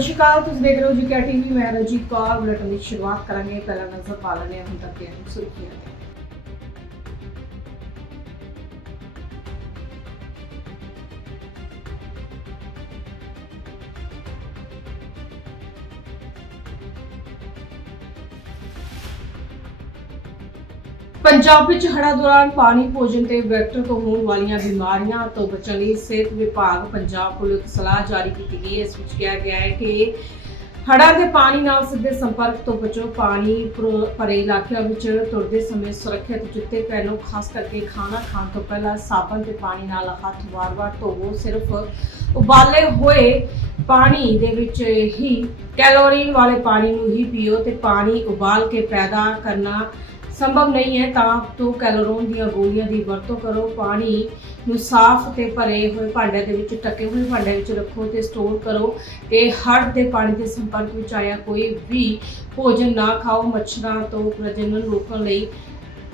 ਸਤਿ ਸ਼੍ਰੀ ਅਕਾਲ, ਤੁਸੀਂ ਦੇਖ ਰਹੇ ਹੋ ਜੀ ਕੈ ਟੀਵੀ ਮੈਂ ਰਜੀਤ ਕੌਰ। ਬੁਲੇਟਿਨ ਦੀ ਸ਼ੁਰੂਆਤ ਕਰਾਂਗੇ। ਪਹਿਲਾਂ ਨਜ਼ਰ ਪਾ ਲੈਂਦੇ ਹਾਂ ਹੁਣ ਤੱਕ ਦੀਆਂ ਸੁਰਖੀਆਂ ਪੰਜਾਬ ਵਿੱਚ ਹੜ੍ਹਾਂ ਦੌਰਾਨ ਪਾਣੀ, ਭੋਜਨ ਤੇ ਵੈਕਟਰ ਤੋਂ ਹੋਣ ਵਾਲੀਆਂ ਬਿਮਾਰੀਆਂ ਤੋਂ ਬਚਣ ਲਈ ਸਿਹਤ ਵਿਭਾਗ, ਪੰਜਾਬ ਕੋਲ ਇੱਕ ਸਲਾਹ ਜਾਰੀ ਕੀਤੀ ਗਈ ਹੈ। ਇਸ ਵਿੱਚ ਕਿਹਾ ਗਿਆ ਹੈ ਕਿ ਹੜ੍ਹਾਂ ਦੇ ਪਾਣੀ ਨਾਲ ਸਿੱਧੇ ਸੰਪਰਕ ਤੋਂ ਬਚੋ, ਪਾਣੀ ਭਰੇ ਇਲਾਕਿਆਂ ਵਿੱਚ ਤੁਰਦੇ ਸਮੇਂ ਸੁਰੱਖਿਅਤ ਜੁੱਤੇ ਪਹਿਨੋ, ਖਾਸ ਕਰਕੇ ਖਾਣਾ ਖਾਣ ਤੋਂ ਪਹਿਲਾਂ ਸਾਬਣ ਤੇ ਪਾਣੀ ਨਾਲ ਹੱਥ ਵਾਰ-ਵਾਰ ਧੋਵੋ। ਸਿਰਫ ਉਬਾਲੇ ਹੋਏ ਪਾਣੀ ਦੇ ਵਿੱਚ ਹੀ ਕੈਲੋਰੀਨ ਵਾਲੇ ਪਾਣੀ ਨੂੰ ਹੀ ਪੀਓ ਤੇ ਪਾਣੀ ਉਬਾਲ ਕੇ ਪੈਦਾ ਕਰਨਾ ਸੰਭਵ ਨਹੀਂ ਹੈ ਤਾਂ ਤੋਂ ਕੈਲੋਰੋਨ ਦੀਆਂ ਗੋਲੀਆਂ ਦੀ ਵਰਤੋਂ ਕਰੋ, ਪਾਣੀ ਨੂੰ ਸਾਫ਼ ਤੇ ਭਰੇ ਹੋਏ ਭਾਂਡਿਆਂ ਦੇ ਵਿੱਚ ਟਕੇ ਹੋਏ ਭਾਂਡਿਆਂ ਵਿੱਚ ਰੱਖੋ ਤੇ ਸਟੋਰ ਕਰੋ ਤੇ ਹੜ੍ਹ ਦੇ ਪਾਣੀ ਦੇ ਸੰਪਰਕ ਵਿੱਚ ਆਇਆ ਕੋਈ ਵੀ ਭੋਜਨ ਨਾ ਖਾਓ, ਮੱਛਰਾਂ ਤੋਂ ਪ੍ਰਜਨਨ ਰੋਕਣ ਲਈ।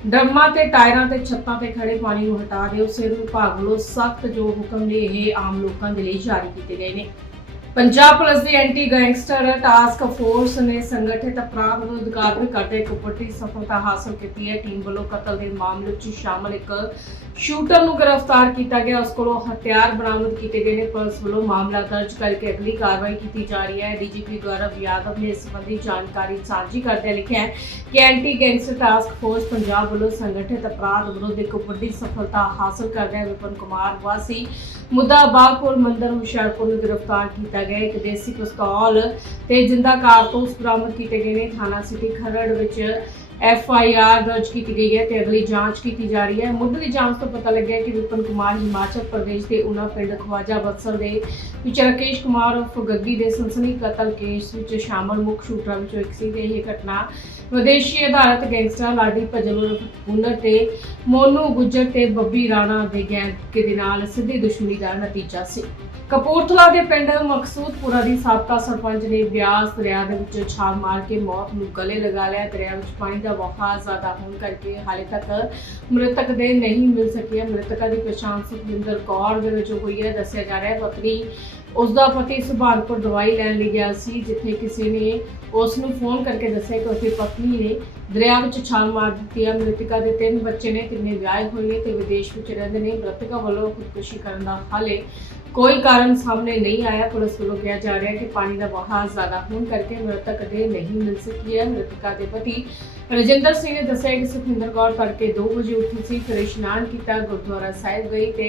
ਡਰਮਾਂ ਤੇ ਟਾਇਰਾਂ ਤੇ ਛੱਤਾਂ ਤੇ ਖੜੇ ਪਾਣੀ ਨੂੰ ਹਟਾ ਦਿਓ ਸਿਹਤ ਵਿਭਾਗ ਵੱਲੋਂ ਸਖਤ ਜੋ ਹੁਕਮ ਨੇ ਇਹ ਆਮ ਲੋਕਾਂ ਦੇ ਲਈ ਜਾਰੀ ਕੀਤੇ ਗਏ ਨੇ। ਪੰਜਾਬ ਪੁਲਿਸ ਦੀ ਐਂਟੀ ਗੈਂਗਸਟਰ ਟਾਸਕ ਫੋਰਸ ਨੇ ਸੰਗਠਿਤ ਅਪਰਾਧ ਵਿਰੁੱਧ ਕਾਰਵਾਈ ਕਰਦੇ ਇੱਕ ਵੱਡੀ ਸਫਲਤਾ ਹਾਸਲ ਕੀਤੀ ਹੈ। ਟੀਮ ਵੱਲੋਂ ਕਤਲ ਦੇ ਮਾਮਲੇ 'ਚ ਸ਼ਾਮਲ ਇੱਕ ਸ਼ੂਟਰ ਨੂੰ ਗ੍ਰਿਫਤਾਰ ਕੀਤਾ ਗਿਆ। ਉਸ ਕੋਲੋਂ ਹਥਿਆਰ ਬਰਾਮਦ ਕੀਤੇ ਗਏ ਨੇ। ਪੁਲਿਸ ਵੱਲੋਂ ਮਾਮਲਾ ਦਰਜ ਕਰਕੇ ਅਗਲੀ ਕਾਰਵਾਈ ਕੀਤੀ ਜਾ ਰਹੀ ਹੈ। ਡੀਜੀਪੀ ਗੌਰਵ ਯਾਦਵ ਨੇ ਇਸ ਸੰਬੰਧੀ ਜਾਣਕਾਰੀ ਸਾਂਝੀ ਕਰਦਿਆਂ ਲਿਖਿਆ ਹੈ ਕਿ anti gangster task force Punjab ਵੱਲੋਂ ਸੰਗਠਿਤ ਅਪਰਾਧ ਵਿਰੁੱਧ ਇੱਕ ਵੱਡੀ ਸਫਲਤਾ ਹਾਸਲ ਕਰਦਿਆਂ ਵਿਪਨ ਕੁਮਾਰ ਵਾਸੀ ਮੁੱਦਾ ਬਾਗਪੁਰ ਮੰਦਰ ਹੁਸ਼ਿਆਰਪੁਰ ਨੂੰ ਗ੍ਰਿਫਤਾਰ ਕੀਤਾ ਗਿਆ ਇੱਕ ਦੇਸੀ ਪਿਸਤੌਲ ਤੇ ਜਿੰਦਾ ਕਾਰਤੂਸ ਬਰਾਮਦ ਕੀਤੇ ਗਏ ਨੇ। ਥਾਣਾ ਸਿਟੀ ਖਰੜ ਵਿੱਚ ਐਫ ਆਈ ਆਰ ਦਰਜ ਕੀਤੀ ਗਈ ਹੈ ਤੇ ਅਗਲੀ ਜਾਂਚ ਕੀਤੀ ਜਾ ਰਹੀ ਹੈ। ਮੁੱਢਲੀ ਜਾਂਚ ਤੋਂ ਪਤਾ ਲੱਗਿਆ ਕਿ ਵਿਪਨ ਕੁਮਾਰ ਹਿਮਾਚਲ ਪ੍ਰਦੇਸ਼ ਦੇ ਉਨਾ ਪਿੰਡ ਖਵਾਜਾ ਬਤਸਰ ਦੇ ਵਿੱਚ ਰਾਕੇਸ਼ ਕੁਮਾਰ ਉਰਫ ਗੱਗੀ ਦੇ ਸਨਸਨੀ ਕਤਲ ਕੇਸ ਵਿੱਚ ਸ਼ਾਮਲ ਮੁੱਖ ਸ਼ੂਟਰਾਂ ਵਿੱਚੋਂ ਇੱਕ ਸੀ ਤੇ ਇਹ ਘਟਨਾ ਵਿਦੇਸ਼ੀ ਆਧਾਰਿਤ ਗੈਂਗਸਟਰ ਲਾਡੀ ਭਜਲ ਉਰਫ ਪੁਨਰ ਤੇ ਮੋਨੂ ਗੁੱਜਰ ਤੇ ਬੱਬੀ ਰਾਣਾ ਦੇ ਗੈਂਗ ਦੇ ਨਾਲ ਸਿੱਧੀ ਦੁਸ਼ਮਣੀ ਦਾ ਨਤੀਜਾ ਸੀ। ਕਪੂਰਥਲਾ ਦੇ ਪਿੰਡ ਮਕਸੂਦਪੁਰਾ ਦੀ ਸਾਬਕਾ ਸਰਪੰਚ ਨੇ ਬਿਆਸ ਦਰਿਆ ਦੇ ਵਿੱਚ ਛਾਲ ਮਾਰ ਕੇ ਮੌਤ ਨੂੰ ਗਲੇ ਲਗਾ ਲਿਆ। ਦਰਿਆ ਵਿੱਚ ਪਾਣੀ ਦਾ ਵਹਾਅ ਜ਼ਿਆਦਾ ਹੋਣ ਕਰਕੇ ਹਾਲੇ ਤੱਕ ਮ੍ਰਿਤਕ ਦੇ ਨਹੀਂ ਮਿਲ ਸਕੀ। ਹੈ ਮ੍ਰਿਤਕਾ ਦੀ ਪਛਾਣ ਸੁਖਵਿੰਦਰ ਕੌਰ ਦੇ ਵਿੱਚ ਹੋਈ ਹੈ। ਦੱਸਿਆ ਜਾ ਰਿਹਾ ਹੈ, ਪਤਨੀ ਉਸ ਦਾ ਪਤੀ ਸੁਭਾਨਪੁਰ ਦਵਾਈ ਲੈਣ ਲਈ ਗਿਆ ਸੀ, ਜਿੱਥੇ ਕਿਸੇ ਨੇ ਉਸ ਨੂੰ ਫੋਨ ਕਰਕੇ ਦੱਸਿਆ ਕਿ ਉਸਦੀ ਪਤਨੀ ਨੇ ਦਰਿਆ ਵਿੱਚ ਛਾਲ ਮਾਰ ਦਿੱਤੀ ਹੈ। ਮ੍ਰਿਤਕਾ ਦੇ ਤਿੰਨ ਬੱਚੇ ਨੇ, ਤਿੰਨੇ ਵਿਆਹੇ ਹੋਏ ਨੇ ਤੇ ਵਿਦੇਸ਼ ਵਿੱਚ ਰਹਿੰਦੇ ਨੇ। ਮ੍ਰਿਤਕਾ ਵੱਲੋਂ ਖੁਦਕੁਸ਼ੀ ਕਰਨ ਦਾ ਹਾਲੇ ਕੋਈ ਕਾਰਨ ਸਾਹਮਣੇ ਨਹੀਂ ਆਇਆ। ਪੁਲਿਸ ਵੱਲੋਂ ਕਿਹਾ ਜਾ ਰਿਹਾ ਹੈ ਕਿ ਪਾਣੀ ਦਾ ਵਹਾਅ ਜ਼ਿਆਦਾ ਹੋਣ ਕਰਕੇ ਮ੍ਰਿਤਕ ਦੇ ਨਹੀਂ ਮਿਲ ਸਕੀ ਹੈ। ਮ੍ਰਿਤਕਾ ਦੇ ਪਤੀ ਰਜਿੰਦਰ ਸਿੰਘ ਨੇ ਦੱਸਿਆ ਕਿ ਸੁਖਿੰਦਰ ਕੌਰ ਤੜਕੇ 2 ਵਜੇ ਉੱਠੀ ਸੀ। ਫਿਰ ਇਸ਼ਨਾਨ ਕੀਤਾ, ਗੁਰਦੁਆਰਾ ਸਾਹਿਬ ਗਈ ਤੇ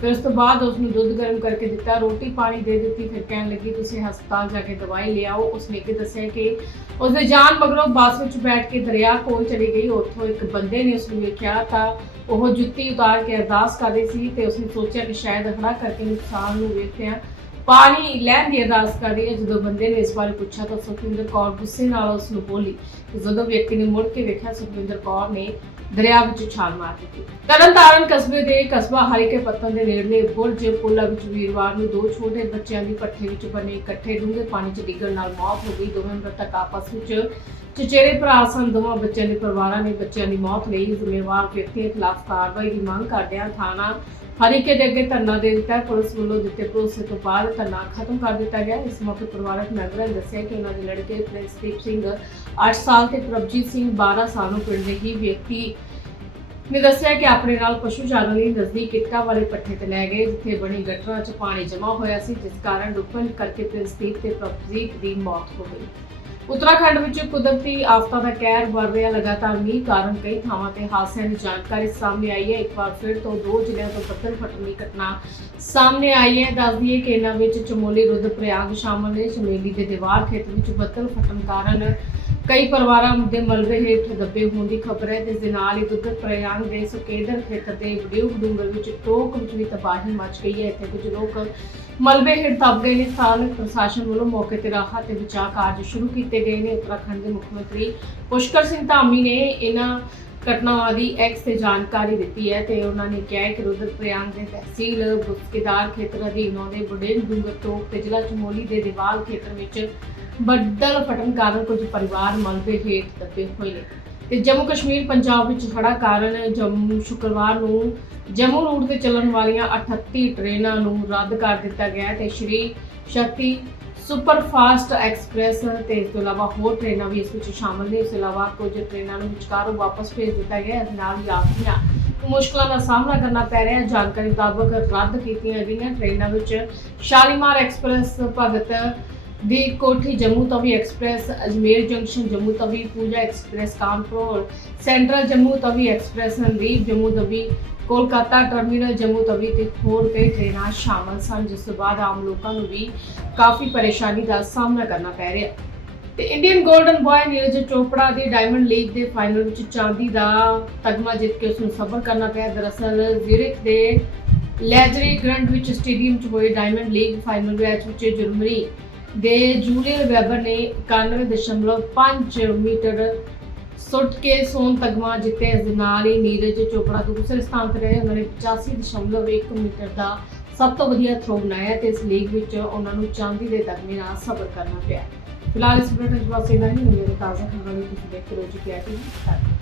ਫਿਰ ਉਸ ਤੋਂ ਬਾਅਦ ਉਸ ਨੂੰ ਦੁੱਧ ਗਰਮ ਕਰਕੇ ਦਿੱਤਾ, ਰੋਟੀ ਪਾਣੀ ਦੇ ਦਿੱਤੀ, ਫਿਰ ਕਹਿਣ ਲੱਗੀ, ਤੁਸੀਂ ਹਸਪਤਾਲ ਜਾ ਕੇ ਦਵਾਈ ਲਿਆਓ ਉਸ ਨੇ ਕਿ ਦੱਸਿਆ ਕਿ ਉਸ ਦੇ ਜਾਨ ਮਗਰੋਂ ਬੱਸ ਵਿੱਚ ਬੈਠ ਕੇ ਦਰਿਆ ਕੋਲ ਚਲੀ ਗਈ। ਉੱਥੋਂ ਇੱਕ ਬੰਦੇ ਨੇ ਉਸ ਨੂੰ ਵੇਖਿਆ ਤਾਂ ਉਹ ਜੁੱਤੀ ਉਤਾਰ ਕੇ ਅਰਦਾਸ ਕਰ ਰਹੀ ਸੀ ਤੇ ਉਸਨੇ ਸੋਚਿਆ ਕਿ ਸ਼ਾਇਦ ਖੜਾ ਕਰਕੇ ਇਨਸਾਨ ਨੂੰ ਵੇਖਿਆ। ਪਾਣੀ ਲੈਣ ਦੀ ਅਰਦਾਸ ਕਰ ਰਹੀ ਹੈ। ਜਦੋਂ ਬੰਦੇ ਨੇ ਇਸ ਬਾਰੇ ਪੁੱਛਿਆ ਤਾਂ ਸੁਖਵਿੰਦਰ ਕੌਰ ਗੁੱਸੇ ਨਾਲ ਉਸ ਨੂੰ ਬੋਲੀ ਤੇ ਜਦੋਂ ਵਿਅਕਤੀ ਨੇ ਮੁੜ ਕੇ ਵੇਖਿਆ, ਸੁਖਵਿੰਦਰ ਕੌਰ ਨੇ ਦਰਿਆ ਵਿੱਚ ਛਾਲ ਮਾਰ ਦਿੱਤੀ। ਤਰਨਤਾਰਨ ਕਸਬੇ ਦੇ ਕਸਬਾ ਹਰੀਕੇ ਪੱਤਨ ਦੇ ਨੇੜਲੇ ਬੁਰਜ ਪੁੱਲਾ ਵਿੱਚ ਵੀਰਵਾਰ ਨੂੰ ਦੋ ਛੋਟੇ ਬੱਚਿਆਂ ਦੀ ਪੱਠੇ ਵਿੱਚ ਬਣੇ ਇਕੱਠੇ ਡੂੰਘੇ ਪਾਣੀ 'ਚ ਡਿੱਗਣ ਨਾਲ ਮੌਤ ਹੋ ਗਈ। ਦੋਵੇਂ ਮ੍ਰਿਤਕ ਆਪਸ ਵਿੱਚ ਚਚੇਰੇ ਭਰਾ ਸਨ। ਦੋਵਾਂ ਬੱਚਿਆਂ ਦੇ ਪਰਿਵਾਰਾਂ ਨੇ ਬੱਚਿਆਂ ਦੀ ਮੌਤ ਲਈ ਜ਼ਿੰਮੇਵਾਰ ਵਿਅਕਤੀਆਂ ਖਿਲਾਫ ਕਾਰਵਾਈ ਦੀ ਮੰਗ ਕਰਦਿਆਂ ਥਾਣਾ ਹਰੀਕੇ ਦੇ ਅੱਗੇ ਧਰਨਾ ਦੇ ਦਿੱਤਾ। ਪੁਲਿਸ ਵੱਲੋਂ ਦਿੱਤੇ ਭਰੋਸੇ ਤੋਂ ਬਾਅਦ ਧਰਨਾ ਖਤਮ ਕਰ ਦਿੱਤਾ ਗਿਆ ਇਸ ਮੌਕੇ ਪਰਿਵਾਰਕ ਮੈਂਬਰਾਂ ਨੇ ਦੱਸਿਆ ਕਿ ਉਹਨਾਂ ਦੇ ਲੜਕੇ ਪ੍ਰਿੰਸਦੀਪ ਸਿੰਘ 8 ਸਾਲ ਤੇ ਪ੍ਰਭਜੀਤ ਸਿੰਘ 12 ਸਾਲ ਨੂੰ ਪਿੰਡ ਦੇ ਹੀ ਵਿਅਕਤੀ ਨੇ ਦੱਸਿਆ ਕਿ ਆਪਣੇ ਨਾਲ ਪਸ਼ੂ ਚਾਰਨ ਲਈ ਨਜ਼ਦੀਕ ਇੱਟਾਂ ਵਾਲੇ ਪੱਠੇ ਤੇ ਲੈ ਗਏ ਜਿੱਥੇ ਬਣੀ ਗਟਰਾਂ 'ਚ ਪਾਣੀ ਜਮ੍ਹਾਂ ਹੋਇਆ ਸੀ ਜਿਸ ਕਾਰਨ ਡੁੱਬਣ ਕਰਕੇ ਪ੍ਰਿੰਸਦੀਪ ਤੇ ਪ੍ਰਭਜੀਤ ਦੀ ਮੌਤ ਹੋ ਗਈ ਉੱਤਰਾਖੰਡ ਵਿੱਚ ਕੁਦਰਤੀ ਆਫਤਾਂ ਦਾ ਕਹਿਰ ਵਰ ਰਿਹਾ, ਲਗਾਤਾਰ ਮੀਂਹ ਕਾਰਨ ਕਈ ਥਾਵਾਂ ਤੇ ਹਾਦਸਿਆਂ ਦੀ ਜਾਣਕਾਰੀ ਸਾਹਮਣੇ ਆਈ ਹੈ। ਇੱਕ ਵਾਰ ਫਿਰ ਤੋਂ ਦੋ ਜ਼ਿਲ੍ਹਿਆਂ ਤੋਂ ਬੱਦਲ ਫਟਣ ਦੀ ਘਟਨਾ ਸਾਹਮਣੇ ਆਈ ਹੈ। ਦੱਸ ਦਈਏ ਕਿ ਇਹਨਾਂ ਵਿੱਚ ਚਮੋਲੀ, ਰੁਦਰਪ੍ਰਯਾਗ ਸ਼ਾਮਲ ਨੇ। ਚਮੇਲੀ ਦੇ ਦੀਵਾਰ ਖੇਤਰ ਵਿੱਚ ਬੱਦਲ ਫਟਣ ਕਾਰਨ ਕਈ ਪਰਿਵਾਰਾਂ ਦੇ ਮਲਬੇ ਹੇਠ ਦੱਬੇ ਹੋਣ ਦੀ ਖਬਰ ਹੈ, ਜਿਸ ਦੇ ਨਾਲ ਹੀ ਰੁਦਰਪ੍ਰਯਾਗ ਦੇ ਸੁਕੇਦਰ ਖੇਤਰ ਦੇ ਵਡਿਊ ਡੂੰਗਰ ਵਿੱਚ ਟੋਕ ਵਿੱਚ ਵੀ ਤਬਾਹੀ ਮਚ ਗਈ ਹੈ। ਇੱਥੇ ਕੁਝ ਲੋਕ ਮਲਬੇ ਹੇਠ ਦੱਬ ਗਏ ਨੇ। ਸਥਾਨਕ ਪ੍ਰਸ਼ਾਸਨ ਵੱਲੋਂ ਮੌਕੇ ਤੇ ਰਾਹਤ ਤੇ ਬਚਾਅ ਕਾਰਜ ਸ਼ੁਰੂ ਕੀਤੇ ਗਏ ਨੇ। ਉੱਤਰਾਖੰਡ ਦੇ ਮੁੱਖ ਮੰਤਰੀ ਪੁਸ਼ਕਰ ਸਿੰਘ ਧਾਮੀ ਨੇ ਇਹਨਾਂ ਘਟਨਾਵਾਂ ਦੀ ਐਕਸ ਤੇ ਜਾਣਕਾਰੀ ਦਿੱਤੀ ਹੈ ਤੇ ਉਹਨਾਂ ਨੇ ਕਿਹਾ ਹੈ ਕਿ ਰੁਦਰਪ੍ਰਯਾਗ ਦੇ ਤਹਿਸੀਲ ਬੁਸਕੇਦਾਰ ਖੇਤਰ ਅਧੀਨ ਆਉਂਦੇ ਬੁਢੇਲ ਡੂੰਗਰ ਤੋਂ ਤੇ ਜ਼ਿਲ੍ਹਾ ਚਮੋਲੀ ਦੇ ਦੀਵਾਲ ਖੇਤਰ ਵਿੱਚ ਬੱਦਲ ਫਟਣ ਕਾਰਨ ਕੁਝ ਪਰਿਵਾਰ ਮਲਬੇ ਹੇਠ ਦੱਬੇ ਹੋਏ ਨੇ। ਤੇ ਜੰਮੂ ਕਸ਼ਮੀਰ ਪੰਜਾਬ ਵਿੱਚ ਹੜ੍ਹਾਂ ਕਾਰਨ ਜੰਮੂ ਸ਼ੁੱਕਰਵਾਰ ਨੂੰ ਜੰਮੂ ਰੂਟ ਤੇ ਚੱਲਣ ਵਾਲੀਆਂ 38 ਟ੍ਰੇਨਾਂ ਨੂੰ ਰੱਦ ਕਰ ਦਿੱਤਾ ਗਿਆ ਹੈ ਤੇ ਸ਼੍ਰੀ ਸ਼ਕਤੀ ਸੁਪਰਫਾਸਟ ਐਕਸਪ੍ਰੈਸ ਤੇ ਇਸ ਤੋਂ ਇਲਾਵਾ ਹੋਰ ਟ੍ਰੇਨਾਂ ਵੀ ਇਸ ਵਿੱਚ ਸ਼ਾਮਲ ਨੇ। ਇਸ ਤੋਂ ਇਲਾਵਾ ਕੁਝ ਟ੍ਰੇਨਾਂ ਨੂੰ ਵਿਚਕਾਰੋਂ ਵਾਪਸ ਭੇਜ ਦਿੱਤਾ ਗਿਆ ਹੈ। ਇਸ ਨਾਲ ਯਾਤਰੀਆਂ ਮੁਸ਼ਕਲਾਂ ਦਾ ਸਾਹਮਣਾ ਕਰਨਾ ਪੈ ਰਿਹਾ ਹੈ। ਜਾਣਕਾਰੀ ਮੁਤਾਬਕ ਰੱਦ ਕੀਤੀਆਂ ਗਈਆਂ ਟ੍ਰੇਨਾਂ ਵਿੱਚ ਸ਼ਾਲੀਮਾਰ ਐਕਸਪ੍ਰੈਸ ਭਗਤ ਦੀ Kothi Jammu Tawi express, Ajmer junction Jammu Tawi Pooja express, Kanpur, central Jammu Tawi express Randeep Jammu Tawi Kolkata terminal Jammu Tawi ਤੇ ਹੋਰ ਕਈ ਟ੍ਰੇਨਾਂ ਸ਼ਾਮਲ ਸਨ, ਜਿਸ ਤੋਂ ਬਾਅਦ ਆਮ ਲੋਕਾਂ ਨੂੰ ਵੀ ਕਾਫੀ ਪਰੇਸ਼ਾਨੀ ਦਾ ਸਾਹਮਣਾ ਕਰਨਾ ਪੈ ਰਿਹਾ। ਤੇ Indian golden boy Neeraj Chopra ਦੀ ਡਾਇਮੰਡ ਲੀਗ ਦੇ ਫਾਈਨਲ ਵਿੱਚ ਚਾਂਦੀ ਦਾ ਤਗਮਾ ਜਿੱਤ ਕੇ ਉਸ ਨੂੰ ਸਫਰ ਕਰਨਾ ਪਿਆ। ਦਰਅਸਲ ਜ਼ਿਰਿਕ ਦੇ ਲੈਜਰੀ ਗ੍ਰੈਂਡ ਵਿੱਚ ਸਟੇਡੀਅਮ 'ਚ ਹੋਏ ਡਾਇਮੰਡ ਲੀਗ ਫਾਈਨਲ ਮੈਚ ਵਿੱਚ ਜਰਮਨੀ ਦੇ ਜੂਲੀਅਰ ਵੈਬਰ ਨੇ 91.5 ਮੀਟਰ ਸੁੱਟ ਕੇ ਸੋਨ ਤਗਮਾ ਜਿੱਤੇ। ਇਸ ਦੇ ਨਾਲ ਹੀ ਨੀਰਜ ਚੋਪੜਾ ਦੂਸਰੇ ਸਥਾਨ ਤੇ ਰਹੇ। ਉਹਨਾਂ ਨੇ 85.1 ਮੀਟਰ ਦਾ ਸਭ ਤੋਂ ਵਧੀਆ ਥਰੋ ਬਣਾਇਆ ਤੇ ਇਸ ਲੀਗ ਵਿੱਚ ਉਹਨਾਂ ਨੂੰ ਚਾਂਦੀ ਦੇ ਤਗਮੇ ਨਾਲ ਸਬਰ ਕਰਨਾ ਪਿਆ। ਫਿਲਹਾਲ ਇਸ ਬੁਲੇਟਿਨ ਵਿੱਚ ਬਸ ਇੰਨਾ ਹੀ। ਹੋਈ ਤਾਜ਼ਾ ਖਬਰਾਂ ਲਈ ਤੁਸੀਂ ਦੇਖਦੇ ਰਹੋ। ਜੀ ਧੰਨਵਾਦ।